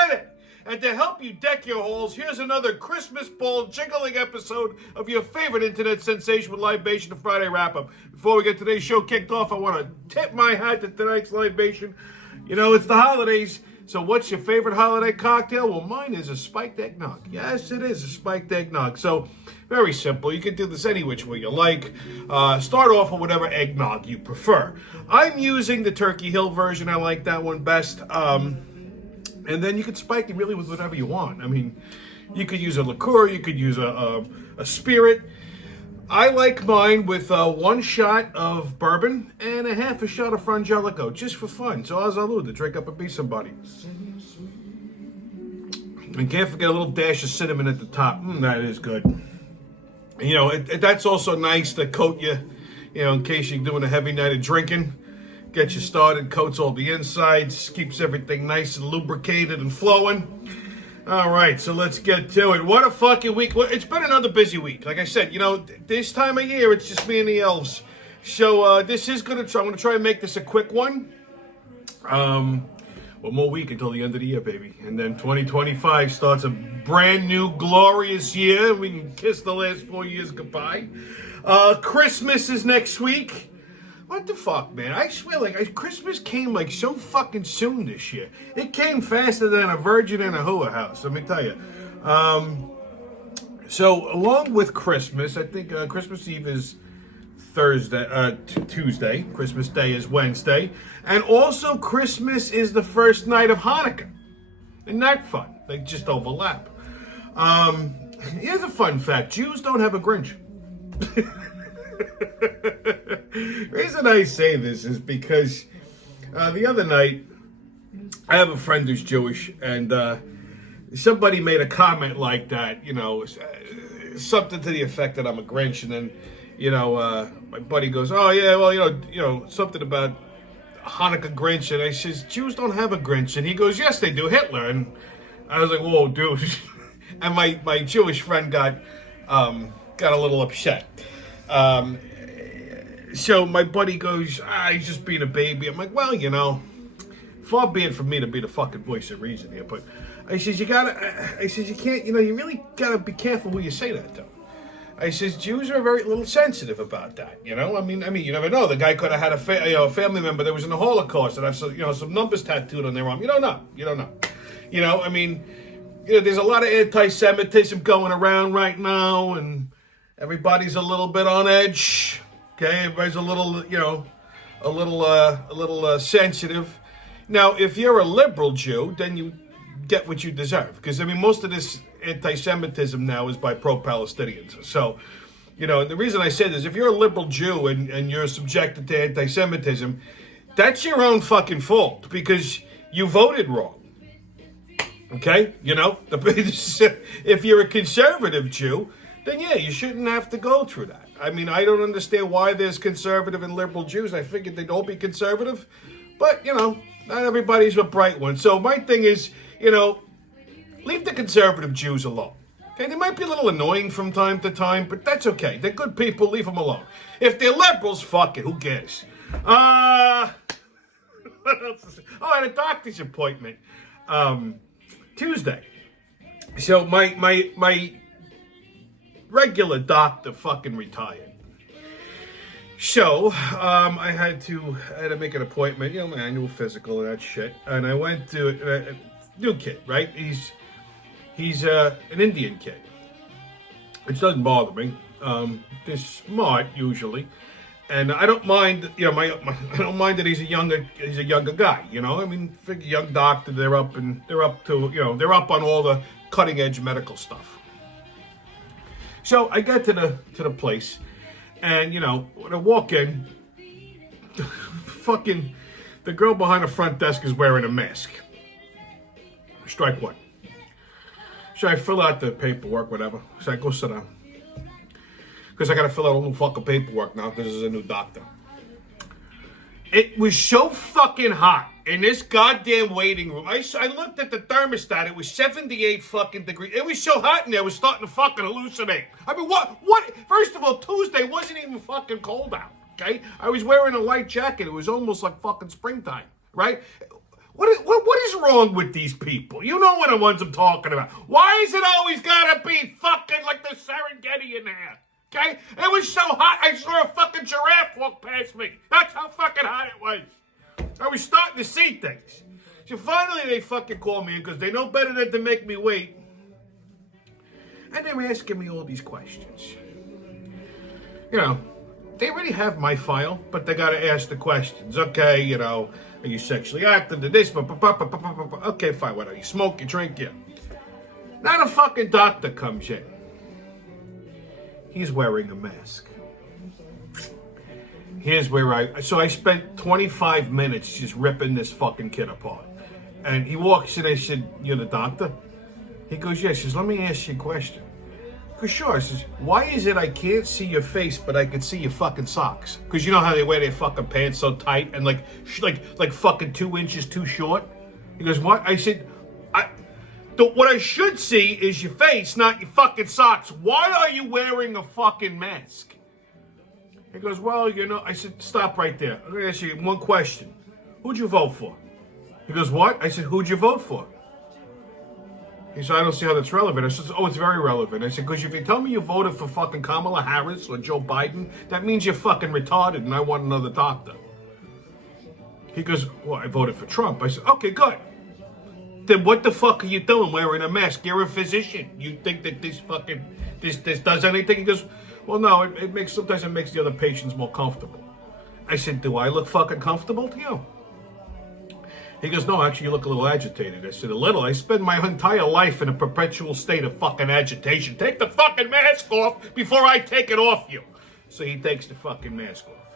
Friday. And to help you deck your halls, here's another Christmas ball jiggling episode of your favorite internet sensation with Libation, the Friday wrap-up. Before we get today's show kicked off, I want to tip my hat to tonight's Libation. You know, it's the holidays, so what's your favorite holiday cocktail? Well, mine is a spiked eggnog. Yes, it is a spiked eggnog. So, very simple. You can do this any which way you like. Start off with whatever eggnog you prefer. I'm using the Turkey Hill version. I like that one best. And then you can spike it really with whatever you want. I mean, you could use a liqueur, you could use a spirit. I like mine with 1 shot of bourbon and a half a shot of Frangelico, just for fun. So azalud, to drink up and be somebody. And can't forget a little dash of cinnamon at the top. That is good. You know, that's also nice to coat you, you know, in case you're doing a heavy night of drinking. Gets you started, coats all the insides, keeps everything nice and lubricated and flowing. All right, so let's get to it. What a fucking week. Well, it's been another busy week. Like I said, you know, this time of year, it's just me and the elves. So this is I'm going to try and make this a quick one. One more week until the end of the year, baby. And then 2025 starts a brand new, glorious year. We can kiss the last 4 years goodbye. Christmas is next week. What the fuck, man? I swear, like, Christmas came, like, so fucking soon this year. It came faster than a virgin in a hula house, let me tell you. So, along with Christmas, I think Christmas Eve is Tuesday. Christmas Day is Wednesday. And also, Christmas is the first night of Hanukkah. Isn't that fun? They just overlap. Here's a fun fact. Jews don't have a Grinch. The reason I say this is because the other night I have a friend who's Jewish, and somebody made a comment like that, you know, something to the effect that I'm a Grinch, and then, you know, my buddy goes, "Oh yeah, well, you know, something about Hanukkah Grinch," and I says, "Jews don't have a Grinch," and he goes, "Yes, they do, Hitler," and I was like, "Whoa, dude," and my Jewish friend got a little upset. So my buddy goes, he's just being a baby. I'm like, well, you know, far be it from me to be the fucking voice of reason here, but I says, you can't, you know, you really gotta be careful who you say that to. I says, Jews are very little sensitive about that, you know? I mean, you never know. The guy could have had a family member that was in the Holocaust and have some numbers tattooed on their arm. You don't know. You know, I mean, you know, there's a lot of anti-Semitism going around right now, and everybody's a little bit on edge. Okay, everybody's a little, you know, a little sensitive. Now, if you're a liberal Jew, then you get what you deserve. Because, I mean, most of this anti-Semitism now is by pro-Palestinians. So, you know, the reason I say this, if you're a liberal Jew and you're subjected to anti-Semitism, that's your own fucking fault because you voted wrong. Okay? You know, if you're a conservative Jew, then yeah, you shouldn't have to go through that. I mean, I don't understand why there's conservative and liberal Jews. I figured they'd all be conservative. But, you know, not everybody's a bright one. So my thing is, you know, leave the conservative Jews alone. Okay, they might be a little annoying from time to time, but that's okay. They're good people, leave them alone. If they're liberals, fuck it, who cares? What else is... Oh, I had a doctor's appointment Tuesday. So my regular doctor fucking retired. So, I had to make an appointment, you know, my annual physical and that shit. And I went to a new kid, right? He's an Indian kid, which doesn't bother me. They're smart usually, and I don't mind. You know, I don't mind that he's a younger guy. You know, I mean, figure young doctor, they're up on all the cutting edge medical stuff. So I get to the place, and you know, when I walk in, the girl behind the front desk is wearing a mask. Strike one. Should I fill out the paperwork, whatever? Should I go sit down? Because I got to fill out all the fucking paperwork now because this is a new doctor. It was so fucking hot in this goddamn waiting room. I looked at the thermostat. It was 78 fucking degrees. It was so hot in there, it was starting to fucking hallucinate. I mean, what? First of all, Tuesday wasn't even fucking cold out, okay? I was wearing a light jacket. It was almost like fucking springtime, right? What is wrong with these people? You know what the ones I'm talking about. Why is it always gotta be fucking like the Serengeti in there? Okay? It was so hot, I saw a fucking giraffe walk past me. That's how fucking hot it was. I was starting to see things. So finally they fucking call me in because they know better than to make me wait. And they're asking me all these questions. You know, they already have my file, but they gotta ask the questions. Okay, you know, are you sexually active to this? Okay, fine, what are you? Smoke, you drink, yeah. Now the fucking doctor comes in. He's wearing a mask. Here's where I spent 25 minutes just ripping this fucking kid apart. And he walks in and I said, "You're the doctor?" He goes, "Yes." He says, "Let me ask you a question." I go, "Sure." I says, "Why is it I can't see your face, but I can see your fucking socks?" Because you know how they wear their fucking pants so tight and like fucking 2 inches too short? He goes, "What?" I said, what I should see is your face, not your fucking socks. Why are you wearing a fucking mask? He goes, "Well, you know," I said, "Stop right there. I'm going to ask you one question. Who'd you vote for?" He goes, "What?" I said, "Who'd you vote for?" He said, "I don't see how that's relevant." I said, "Oh, it's very relevant." I said, "Because if you tell me you voted for fucking Kamala Harris or Joe Biden, that means you're fucking retarded and I want another doctor." He goes, "Well, I voted for Trump." I said, "Okay, good. Then what the fuck are you doing wearing a mask? You're a physician. You think that this does anything?" He goes, "Well, no, sometimes it makes the other patients more comfortable." I said, "Do I look fucking comfortable to you?" He goes, "No, actually, you look a little agitated." I said, "A little? I spend my entire life in a perpetual state of fucking agitation. Take the fucking mask off before I take it off you." So he takes the fucking mask off.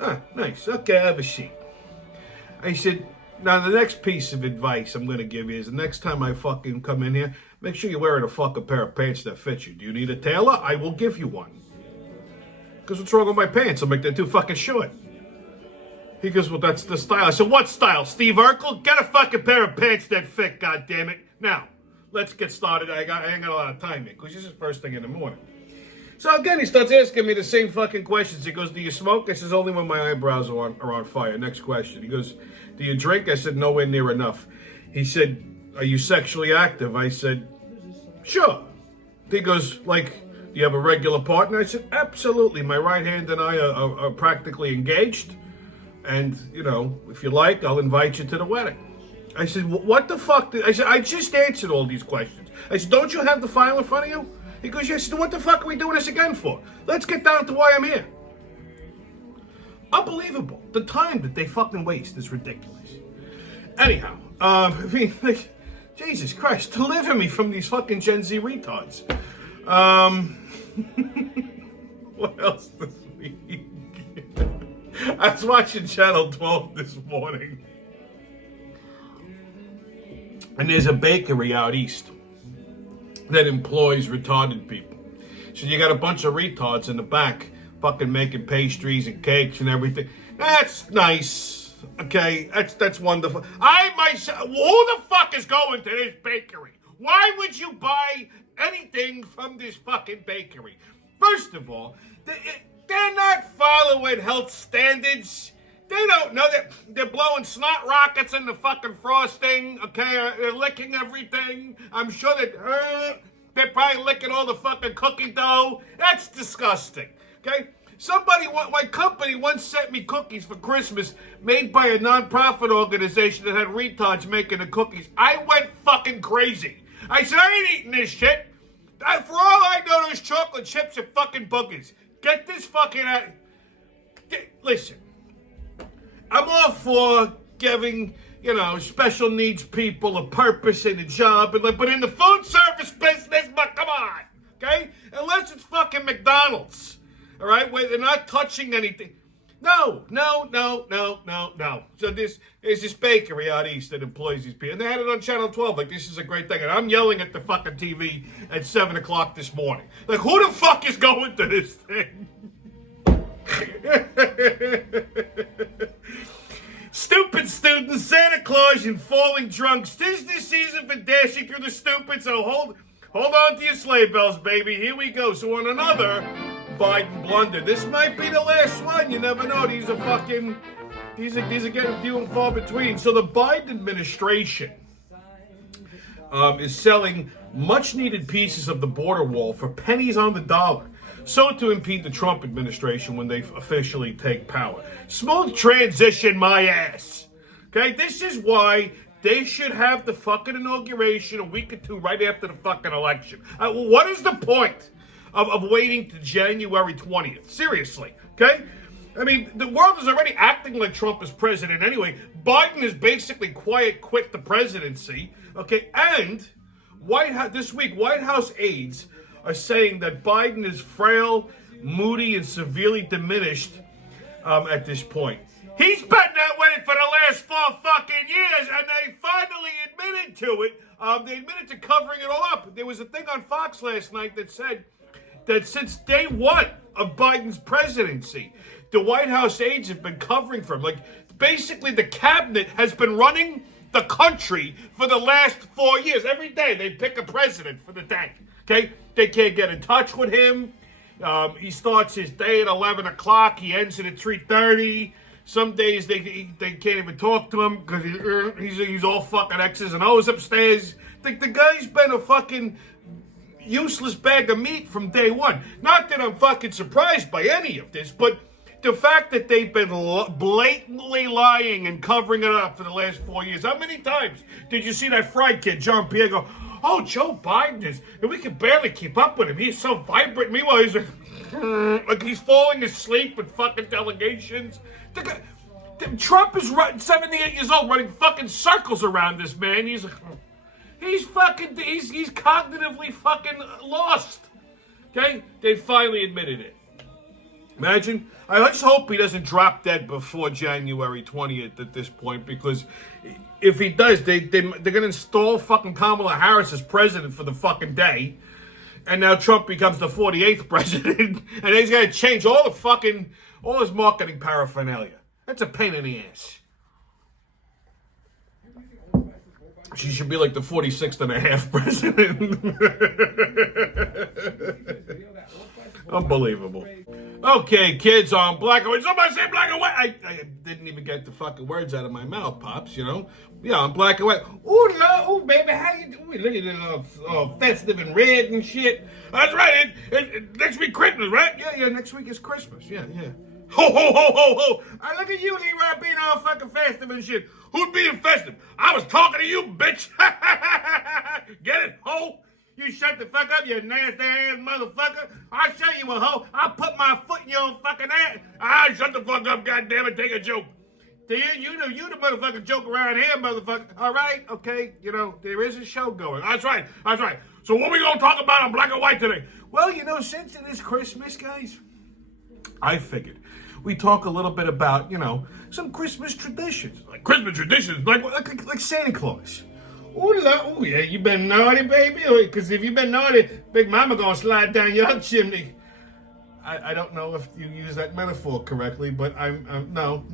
"Ah, nice. Okay, have a seat." I said, "Now, the next piece of advice I'm going to give you is the next time I fucking come in here, make sure you're wearing a fucking pair of pants that fit you. Do you need a tailor? I will give you one. Because what's wrong with my pants? I'll make them too fucking short." He goes, "Well, that's the style." I said, "What style? Steve Urkel? Get a fucking pair of pants that fit, goddammit. Now, let's get started. I ain't got a lot of time here, because this is first thing in the morning." So again, he starts asking me the same fucking questions. He goes, "Do you smoke?" I says, "Only when my eyebrows are on fire." Next question. He goes, "Do you drink?" I said, "Nowhere near enough." He said, "Are you sexually active?" I said, "Sure." He goes, "Like, do you have a regular partner?" I said, "Absolutely. My right hand and I are practically engaged. And, you know, if you like, I'll invite you to the wedding." I said, "What the fuck?" I said, "I just answered all these questions." I said, "Don't you have the file in front of you?" He goes, "Yes." I said, "What the fuck are we doing this again for? Let's get down to why I'm here." Unbelievable. The time that they fucking waste is ridiculous. Anyhow, I mean, like, Jesus Christ, deliver me from these fucking Gen Z retards. What else this week? I was watching Channel 12 this morning. And there's a bakery out east that employs retarded people. So you got a bunch of retards in the back fucking making pastries and cakes and everything. That's nice. Okay, that's wonderful. I myself, who the fuck is going to this bakery? Why would you buy anything from this fucking bakery? First of all, they're not following health standards. They don't know that they're blowing snot rockets in the fucking frosting. Okay, they're licking everything. I'm sure that they're probably licking all the fucking cookie dough. That's disgusting. Okay, my company once sent me cookies for Christmas made by a non-profit organization that had retards making the cookies. I went fucking crazy. I said, "I ain't eating this shit. For all I know, those chocolate chips are fucking boogers. Get this fucking out." Listen, I'm all for giving, you know, special needs people a purpose and a job, but in the food service business, but come on, okay? Unless it's fucking McDonald's, all right, where they're not touching anything. No. So there's this bakery out east that employs these people. And they had it on Channel 12. Like, this is a great thing. And I'm yelling at the fucking TV at 7 o'clock this morning. Like, who the fuck is going to this thing? Stupid students, Santa Claus, and falling drunks. 'Tis the season for dashing through the stupid, so hold on to your sleigh bells, baby. Here we go. So on another Biden blunder. This might be the last one. You never know. These are fucking These are getting few and far between. So the Biden administration is selling much-needed pieces of the border wall for pennies on the dollar, so to impede the Trump administration when they officially take power. Smooth transition, my ass. Okay, this is why they should have the fucking inauguration a week or two right after the fucking election. What is the point of waiting to January 20th? Seriously, okay? I mean, the world is already acting like Trump is president anyway. Biden is basically quit the presidency, okay? And this week, White House aides are saying that Biden is frail, moody, and severely diminished at this point. He's been that way for the last 4 fucking years, and they finally admitted to it. They admitted to covering it all up. There was a thing on Fox last night that said that since day one of Biden's presidency, the White House aides have been covering for him. Like, basically, the cabinet has been running the country for the last 4 years. Every day, they pick a president for the day, okay? They can't get in touch with him. He starts his day at 11 o'clock. He ends it at 3:30. Some days, they can't even talk to him because he's all fucking X's and O's upstairs. The guy's been a fucking useless bag of meat from day one. Not that I'm fucking surprised by any of this, but the fact that they've been blatantly lying and covering it up for the last 4 years. How many times did you see that fried kid, John Pierre, go, oh, Joe Biden is, and we can barely keep up with him. He's so vibrant. Meanwhile, he's like he's falling asleep with fucking delegations. Trump is 78 years old running fucking circles around this man. He's cognitively fucking lost. Okay? They finally admitted it. Imagine. I just hope he doesn't drop dead before January 20th at this point, because if he does, they're going to install fucking Kamala Harris as president for the fucking day, and now Trump becomes the 48th president, and he's going to change all his marketing paraphernalia. That's a pain in the ass. She should be like the 46th and a half president. Unbelievable. Okay, kids, on black and white. Somebody say black and white. I didn't even get the fucking words out of my mouth, Pops, you know. Yeah, on black and white. Ooh, Lord, ooh, baby, how you doing? Look at it all festive and red and shit. That's right. Next week Christmas, right? Yeah, next week is Christmas. Yeah. Ho, ho, ho, ho, ho. Look at you, Leroy, being all fucking festive and shit. Who's being festive? I was talking to you, bitch. Get it, ho? You shut the fuck up, you nasty ass motherfucker. I'll show you a hoe. I'll put my foot in your fucking ass. Shut the fuck up, goddammit. Take a joke. You the motherfucking joke around here, motherfucker. All right? Okay. You know, there is a show going. That's right. So what we going to talk about on Black and White today? Well, you know, since it is Christmas, guys, I figured we talk a little bit about, you know, some Christmas traditions. Like Christmas traditions, like Santa Claus. Oh, yeah, you been naughty, baby? Because if you been naughty, Big Mama gonna slide down your chimney. I don't know if you use that metaphor correctly, but no.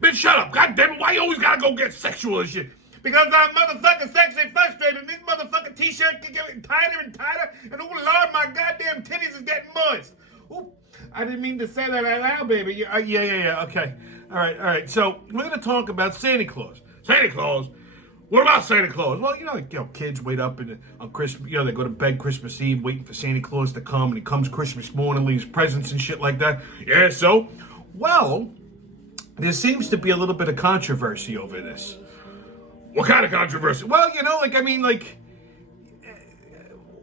Bitch, shut up. God damn it, why you always gotta go get sexual and shit? Because I'm motherfucking sexually frustrated, and this motherfucking t-shirt keep getting tighter and tighter, and oh, Lord, my goddamn titties is getting moist. Ooh, I didn't mean to say that out loud, baby. Yeah, okay. All right. So, we're gonna talk about Santa Claus. Santa Claus? What about Santa Claus? Well, you know, kids wait up on Christmas. You know, they go to bed Christmas Eve waiting for Santa Claus to come, and he comes Christmas morning, leaves presents and shit like that. Yeah, so, well, there seems to be a little bit of controversy over this. What kind of controversy? Well, you know,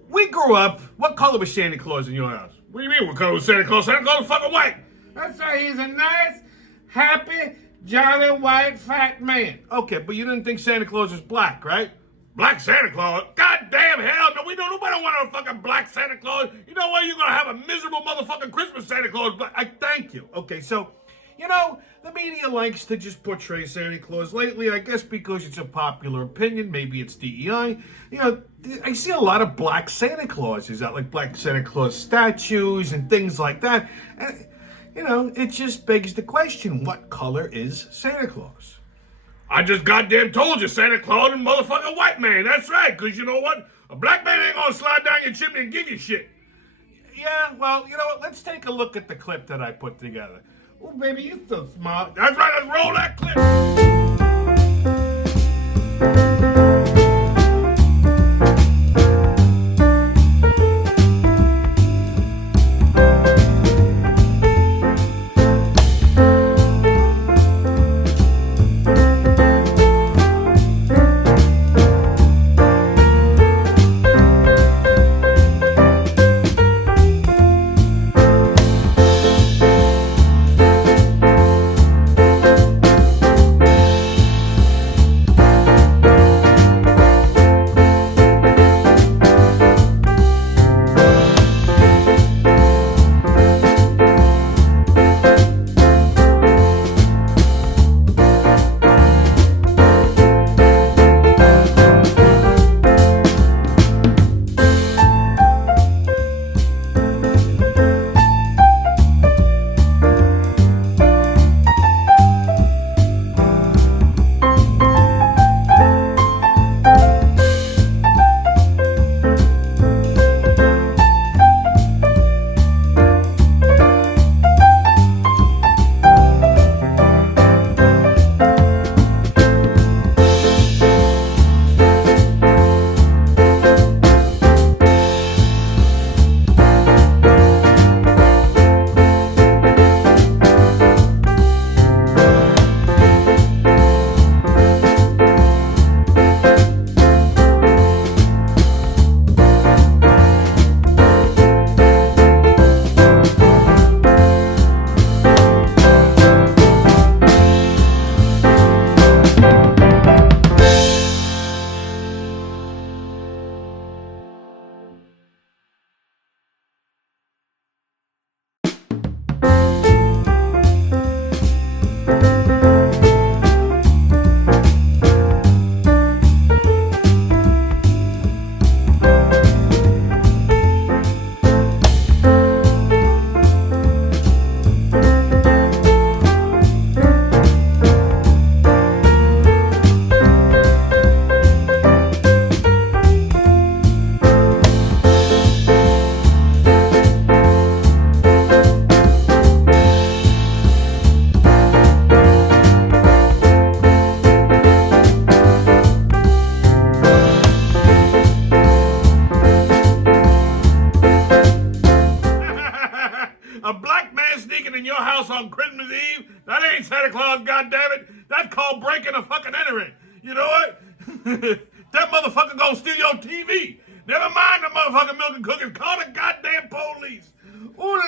we grew up. What color was Santa Claus in your house? What do you mean, what color was Santa Claus? Santa Claus was fucking white. That's right, he's a nice, happy, jolly white fat man. Okay, but you didn't think Santa Claus was black, right? Black Santa Claus? Goddamn hell no, nobody want a fucking black Santa Claus. You know what? You're gonna have a miserable motherfucking Christmas Santa Claus. I thank you. Okay, so, you know, the media likes to just portray Santa Claus lately, I guess because it's a popular opinion, maybe it's DEI. You know, I see a lot of black Santa Clauses out, like black Santa Claus statues and things like that. And, you know, it just begs the question, what color is Santa Claus? I just goddamn told you, Santa Claus and motherfucking white man. That's right, because you know what? A black man ain't gonna slide down your chimney and give you shit. Yeah, well, you know what? Let's take a look at the clip that I put together. Oh, baby, you're so smart. That's right, let's roll that clip. A black man sneaking in your house on Christmas Eve? That ain't Santa Claus, goddammit. That's called breaking a fucking entering. You know what? That motherfucker gonna steal your TV. Never mind the motherfucking milk and cookies. Call the goddamn police. Ooh, Lord,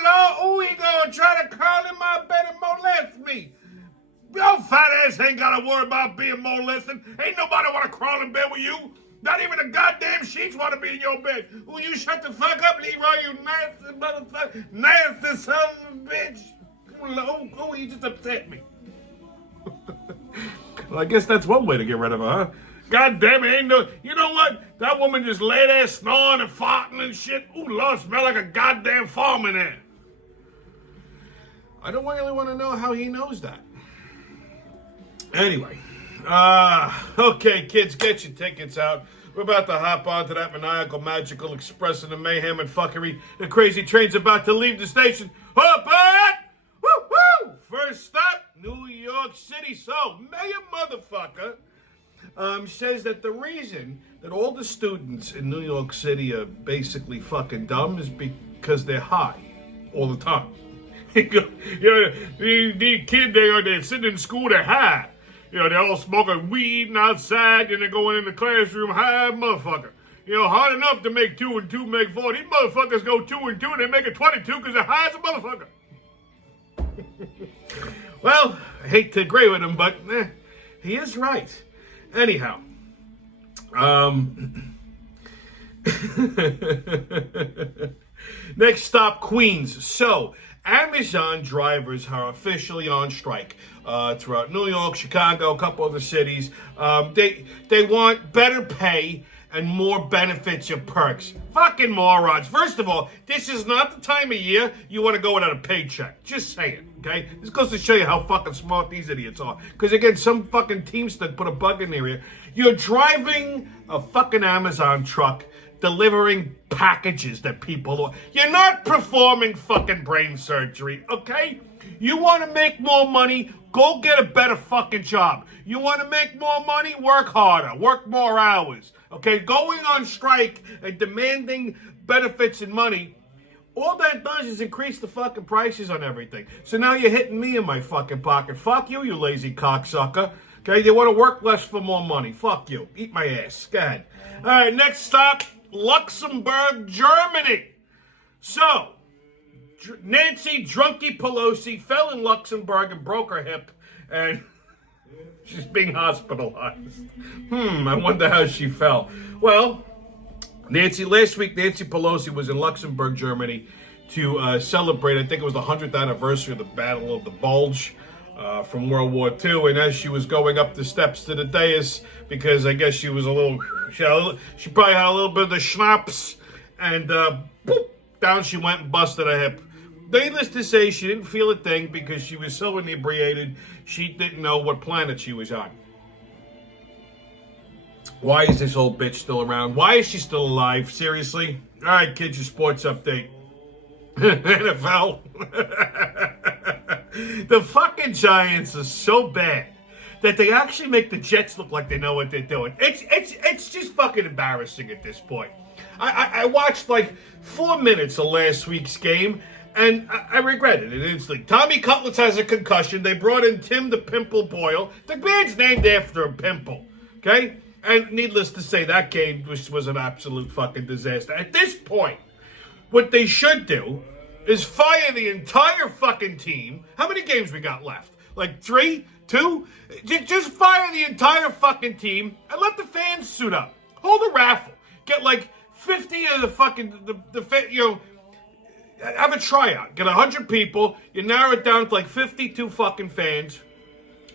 ooh, he gonna try to crawl in my bed and molest me. Your fat ass ain't gotta worry about being molested. Ain't nobody wanna crawl in bed with you. Not even the goddamn sheets want to be in your bed. Will you shut the fuck up, Leroy, you nasty motherfucker. Nasty son of a bitch. Oh, you just upset me. Well, I guess that's one way to get rid of her, huh? God damn it, ain't no... You know what? That woman just lay there snoring and farting and shit. Ooh, Lord, smell like a goddamn farm in there. I don't really want to know how he knows that. Anyway. Okay, kids, get your tickets out. We're about to hop onto that maniacal, magical express in the mayhem and fuckery. The crazy train's about to leave the station. Hop on! Woo-woo! First stop, New York City. So, Mayor Motherfucker says that the reason that all the students in New York City are basically fucking dumb is because they're high all the time. You know, the kid, they're sitting in school, they're high. You know, they're all smoking weed and outside, and they're going in the classroom high, motherfucker. You know, hard enough to make 2 and 2 make 4. These motherfuckers go 2 and 2 and they make it 22 because they're high as a motherfucker. Well, I hate to agree with him, but he is right. Anyhow, next stop, Queens. So, Amazon drivers are officially on strike throughout New York, Chicago, a couple other cities. They want better pay and more benefits and perks. Fucking morons. First of all, this is not the time of year you want to go without a paycheck. Just saying, okay? This goes to show you how fucking smart these idiots are. Because again, some fucking teamster put a bug in their ear. You're driving a fucking Amazon truck delivering packages that people want. You're not performing fucking brain surgery, okay? You want to make more money, go get a better fucking job. You want to make more money, work harder, work more hours, okay? Going on strike and demanding benefits and money, all that does is increase the fucking prices on everything. So now you're hitting me in my fucking pocket. Fuck you, you lazy cocksucker. Okay, you want to work less for more money. Fuck you. Eat my ass. Go ahead. All right, next stop, Luxembourg, Germany. So, Nancy Drunky Pelosi fell in Luxembourg and broke her hip, and she's being hospitalized. I wonder how she fell. Well, last week, Nancy Pelosi was in Luxembourg, Germany to celebrate, I think it was the 100th anniversary of the Battle of the Bulge from World War II. And as she was going up the steps to the dais, because I guess she was she probably had a little bit of the schnapps, and boop, down she went and busted her hip. Needless to say, she didn't feel a thing because she was so inebriated, she didn't know what planet she was on. Why is this old bitch still around? Why is she still alive? Seriously? All right, kids, your sports update. NFL. The fucking Giants are so bad that they actually make the Jets look like they know what they're doing. It's just fucking embarrassing at this point. I watched like 4 minutes of last week's game, and I regretted it instantly. Tommy Cutlets has a concussion. They brought in Tim the Pimple Boyle. The man's named after a pimple, okay? And needless to say, that game was an absolute fucking disaster. At this point, what they should do is fire the entire fucking team. How many games we got left? Like 3? 2? Just fire the entire fucking team and let the fans suit up. Hold a raffle. Get like 50 of the fucking, have a tryout. Get 100 people. You narrow it down to like 52 fucking fans.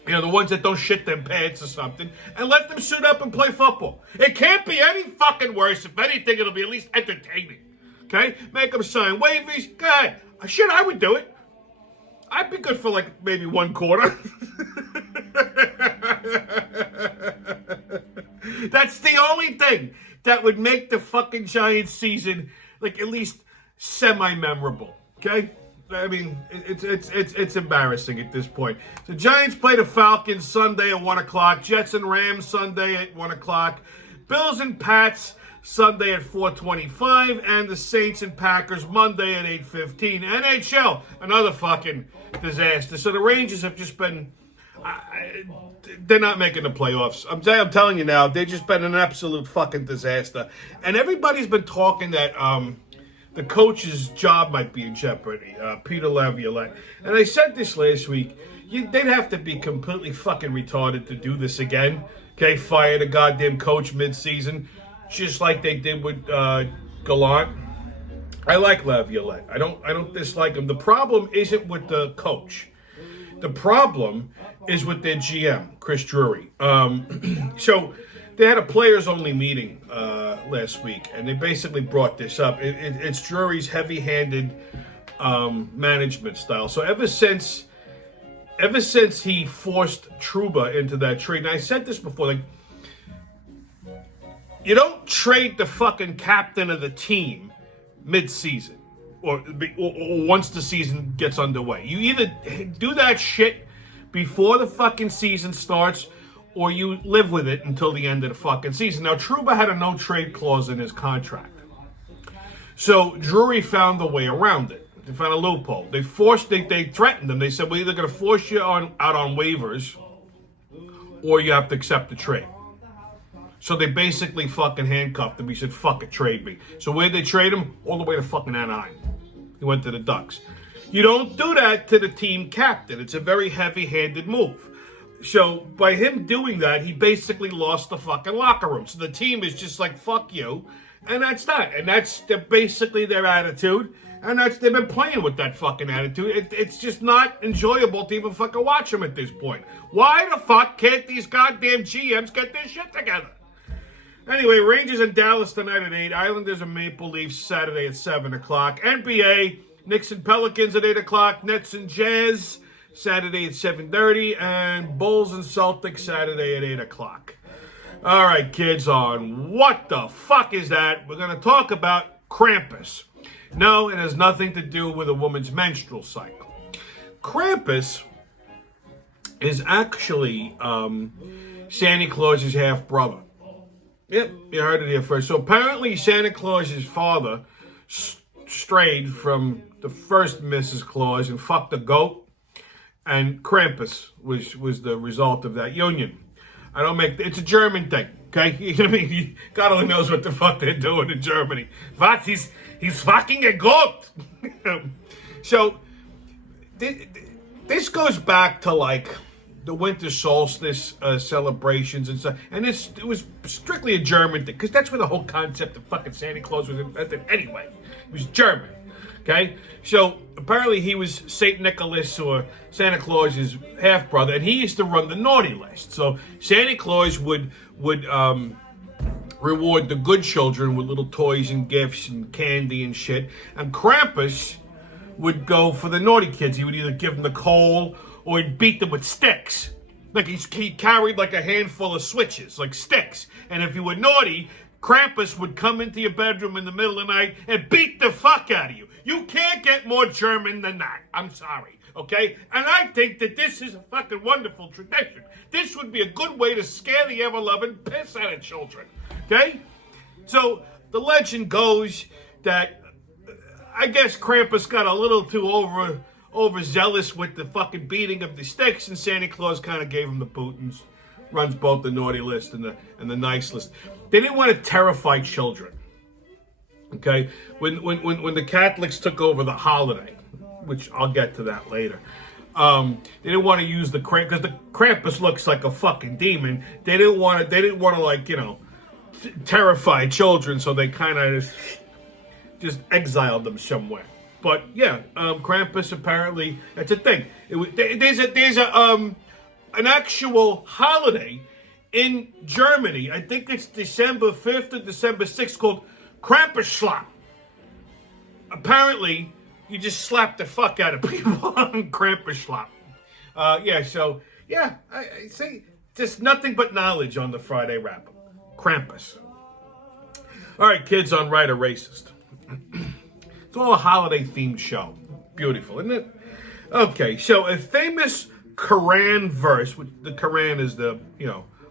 You know, the ones that don't shit their pants or something. And let them suit up and play football. It can't be any fucking worse. If anything, it'll be at least entertaining. Okay? Make them sign waivers. Go ahead. Shit, I would do it. I'd be good for like maybe one quarter. That's the only thing that would make the fucking Giants season like at least semi-memorable. Okay? I mean, it's embarrassing at this point. The Giants play the Falcons Sunday at 1 o'clock. Jets and Rams Sunday at 1 o'clock. Bills and Pats Sunday at 4:25. And the Saints and Packers Monday at 8:15. NHL, another fucking disaster. So the Rangers have just been... they're not making the playoffs. I'm telling you now, they've just been an absolute fucking disaster. And everybody's been talking that... the coach's job might be in jeopardy, Peter Laviolette. And I said this last week, they'd have to be completely fucking retarded to do this again. Okay, fire the goddamn coach mid-season, just like they did with Gallant. I like Laviolette. I don't dislike him. The problem isn't with the coach. The problem is with their GM, Chris Drury. So they had a players-only meeting last week, and they basically brought this up. It's Drury's heavy-handed management style. So ever since he forced Trouba into that trade, and I said this before, like, you don't trade the fucking captain of the team mid-season or once the season gets underway. You either do that shit before the fucking season starts, or you live with it until the end of the fucking season. Now, Trouba had a no-trade clause in his contract. So, Drury found a way around it. They found a loophole. They threatened him. They said, we're either going to force you out on waivers, or you have to accept the trade. So they basically fucking handcuffed him. He said, fuck it, trade me. So where'd they trade him? All the way to fucking Anaheim. He went to the Ducks. You don't do that to the team captain. It's a very heavy-handed move. So by him doing that, he basically lost the fucking locker room. So the team is just like, fuck you. And that's that. And that's basically their attitude. And they've been playing with that fucking attitude. It's just not enjoyable to even fucking watch them at this point. Why the fuck can't these goddamn GMs get their shit together? Anyway, Rangers in Dallas tonight at 8. Islanders and Maple Leafs Saturday at 7 o'clock. NBA, Knicks and Pelicans at 8 o'clock. Nets and Jazz Saturday at 7:30. And Bulls and Celtics Saturday at 8 o'clock. All right, kids, on what the fuck is that? We're going to talk about Krampus. No, it has nothing to do with a woman's menstrual cycle. Krampus is actually Santa Claus's half-brother. Yep, you heard it here first. So apparently Santa Claus's father strayed from the first Mrs. Claus and fucked a goat, and Krampus was the result of that union. It's a German thing, okay? I mean, God only knows what the fuck they're doing in Germany. What? He's fucking a goat. So, this goes back to, like, the winter solstice celebrations and stuff. And it was strictly a German thing, because that's where the whole concept of fucking Santa Claus was invented anyway. It was German, okay? So, apparently he was St. Nicholas or Santa Claus's half-brother, and he used to run the naughty list. So Santa Claus would reward the good children with little toys and gifts and candy and shit. And Krampus would go for the naughty kids. He would either give them the coal or he'd beat them with sticks. Like he carried like a handful of switches, like sticks. And if you were naughty, Krampus would come into your bedroom in the middle of the night and beat the fuck out of you. You can't get more German than that. I'm sorry, okay? And I think that this is a fucking wonderful tradition. This would be a good way to scare the ever-loving piss out of children, okay? So the legend goes that I guess Krampus got a little too overzealous with the fucking beating of the sticks, and Santa Claus kind of gave him the boot and runs both the naughty list and the nice list. They didn't want to terrify children. Okay, when the Catholics took over the holiday, which I'll get to that later, they didn't want to use the Krampus because the Krampus looks like a fucking demon. They didn't want to like terrify children, so they kind of just exiled them somewhere. But yeah, Krampus apparently that's a thing. There's an actual holiday in Germany. I think it's December 5th or December 6th called Krampusschlag. Apparently, you just slap the fuck out of people on Krampusschlag. I say just nothing but knowledge on the Friday wrap-up. Krampus. All right, kids on Right or Racist. It's all a holiday-themed show. Beautiful, isn't it? Okay, so a famous Quran verse, which the Quran is the,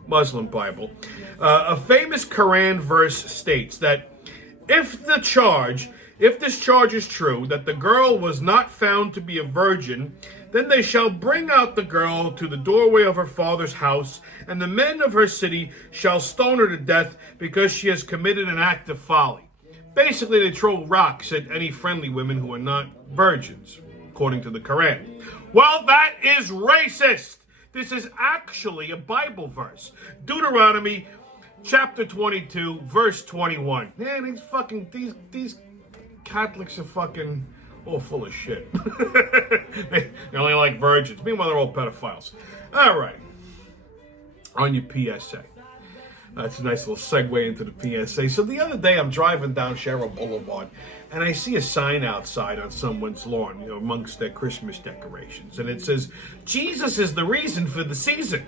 Muslim Bible. A famous Quran verse states that if this charge is true, that the girl was not found to be a virgin, then they shall bring out the girl to the doorway of her father's house, and the men of her city shall stone her to death because she has committed an act of folly. Basically, they throw rocks at any friendly women who are not virgins, according to the Quran. Well, that is racist. This is actually a Bible verse. Deuteronomy chapter 22, verse 21. Man, these Catholics are fucking all full of shit. They only like virgins. Meanwhile, they're all pedophiles. All right. On your PSA. That's a nice little segue into the PSA. So the other day, I'm driving down Sherrill Boulevard, and I see a sign outside on someone's lawn, amongst their Christmas decorations. And it says, Jesus is the reason for the season.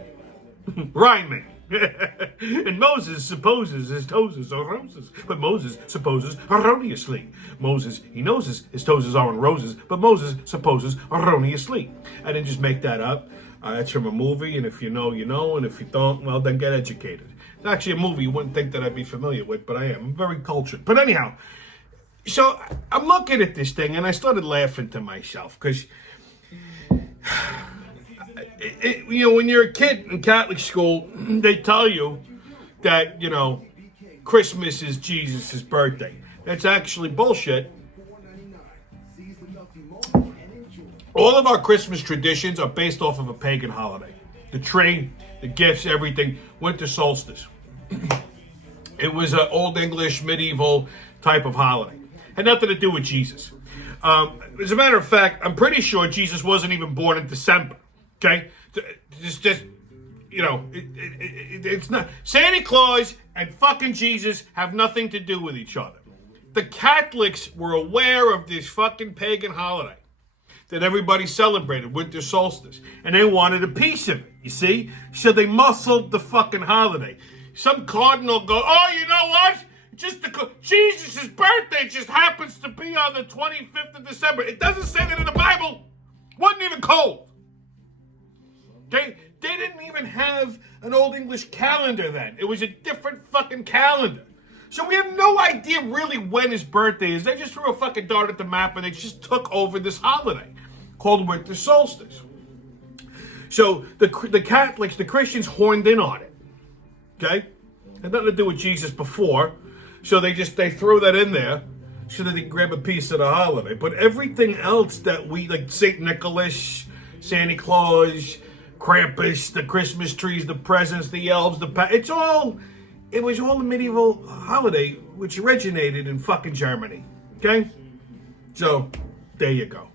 Rhyming. And Moses supposes his toes are roses, but Moses supposes erroneously. Moses, he knows his toes aren't roses, but Moses supposes erroneously. I didn't just make that up. That's from a movie, and if you know, you know, and if you don't, well, then get educated. It's actually a movie you wouldn't think that I'd be familiar with, but I am. I'm very cultured. But anyhow, so I'm looking at this thing, and I started laughing to myself, because when you're a kid in Catholic school, they tell you that, Christmas is Jesus' birthday. That's actually bullshit. All of our Christmas traditions are based off of a pagan holiday. The tree, the gifts, everything. Winter solstice. It was an Old English, medieval type of holiday. Had nothing to do with Jesus. As a matter of fact, I'm pretty sure Jesus wasn't even born in December. Okay? It's not. Santa Claus and fucking Jesus have nothing to do with each other. The Catholics were aware of this fucking pagan holiday that everybody celebrated, winter solstice, and they wanted a piece of it, you see? So they muscled the fucking holiday. some cardinal go, oh, you know what? Jesus' birthday just happens to be on the 25th of December. It doesn't say that in the Bible. Wasn't even cold. They didn't even have an Old English calendar then. It was a different fucking calendar. So we have no idea really when his birthday is. They just threw a fucking dart at the map and they just took over this holiday called winter solstice. So the Catholics, the Christians horned in on it. Okay? Had nothing to do with Jesus before. So they threw that in there so that they could grab a piece of the holiday. But everything else that we, like St. Nicholas, Santa Claus, Krampus, the Christmas trees, the presents, the elves, it was all a medieval holiday which originated in fucking Germany. Okay? So, there you go.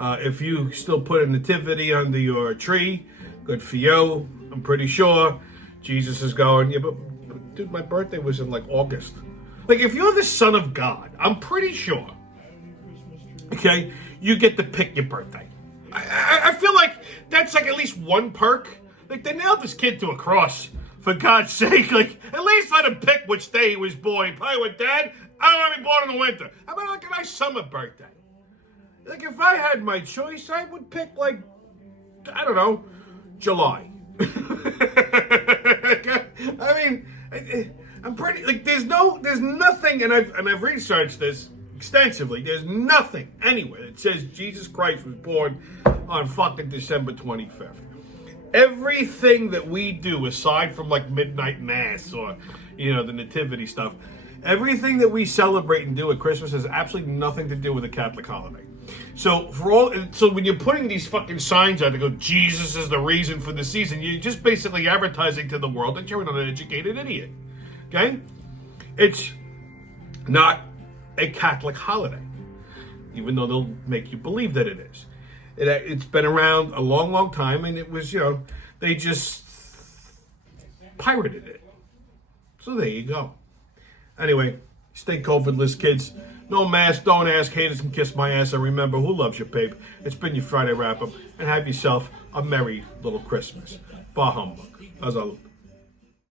If you still put a nativity under your tree, good for you. I'm pretty sure Jesus is going, yeah, but dude, my birthday was in like August. Like, if you're the son of God, I'm pretty sure, okay, you get to pick your birthday. I feel like that's like at least one perk. Like, they nailed this kid to a cross, for God's sake. Like, at least let him pick which day he was born. He probably went, Dad, I don't want to be born in the winter. How about like a nice summer birthday? Like, if I had my choice, I would pick, like, I don't know, July. I mean, I'm pretty, like, there's nothing, and I've researched this extensively, there's nothing anywhere that says Jesus Christ was born on fucking December 25th. Everything that we do, aside from, like, midnight mass or, you know, the nativity stuff, everything that we celebrate and do at Christmas has absolutely nothing to do with a Catholic holiday. So when you're putting these fucking signs out that go, Jesus is the reason for the season, you're just basically advertising to the world that you're an uneducated idiot. Okay? It's not a Catholic holiday, even though they'll make you believe that it is. It's been around a long, long time, and it was, you know, they just pirated it. So there you go. Anyway, stay COVID-less, kids. No mask, don't ask, haters can kiss my ass, and remember, who loves you, babe? It's been your Friday wrap-up, and have yourself a merry little Christmas. Bah humbug. As